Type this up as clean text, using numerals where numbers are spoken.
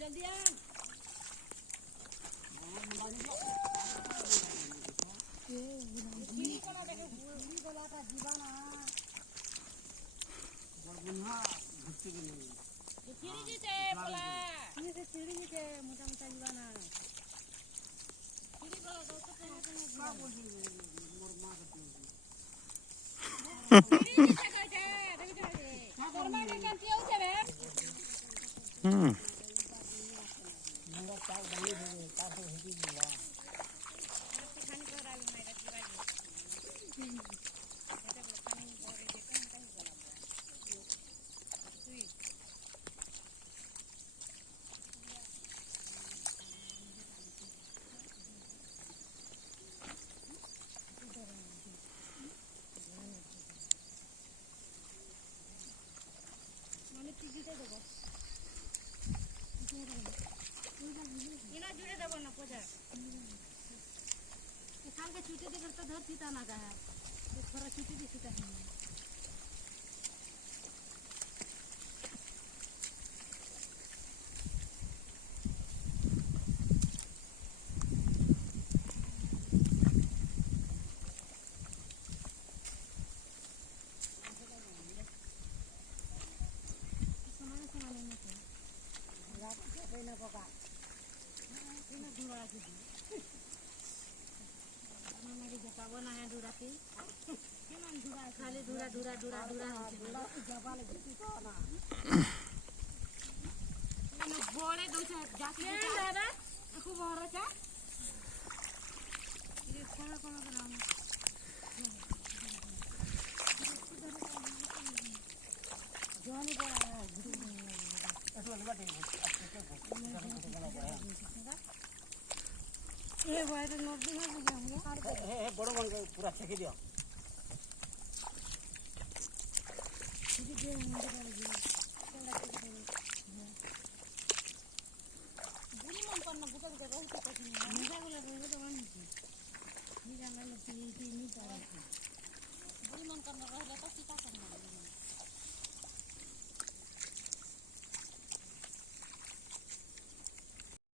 जल्दी आ मोटा मोटा जीवाना छुट्टी दे करता धर सीता ना का है तो थोड़ा छुट्टी दे सीता है खाली धुरा धुरा धुरा धुरा बोले दो जाके दादा खूब बड़ा चा ये कोना कोना बनाओ जोनी बड़ा है ऐसा लगा दे ये वायर नोट भी है बड़ो बन पूरा छेकी दियो बुरी मन करना